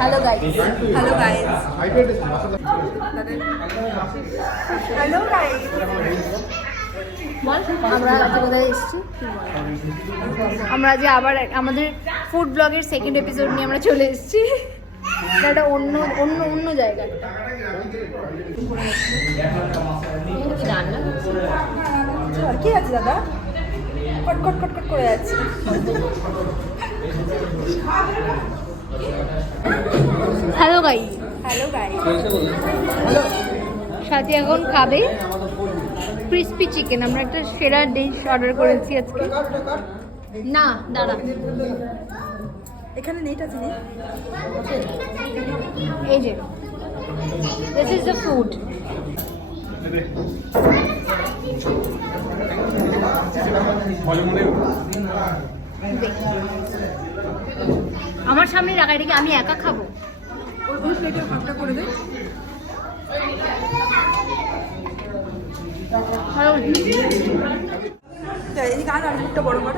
Hello guys. Hello guys. Hello guys. আমরা আজ কোথায় এসেছি? আমরা যে আবার আমাদের ফুড ব্লগের সেকেন্ড এপিসোড নিয়ে আমরা চলে এসেছি। এটা অন্য অন্য অন্য জায়গা। কি আছে দাদা? কট কট কট কট করে যাচ্ছে। Hello guys. Hello guys. সাথে এখন খাবে ক্রিস্পি চিকেন। আমরা একটা সেরা ডিশ অর্ডার করেছি আজকে। না দাঁড়া, এখানে নেট আছে নি? এই যে দিস ইজ দ্য ফুড। আমার সামনে রাখা, এটাকে আমি একা খাবো? ওই প্লেটে ভাগটা করে দে। এদিকে আন, আর মুখটা বড় কর।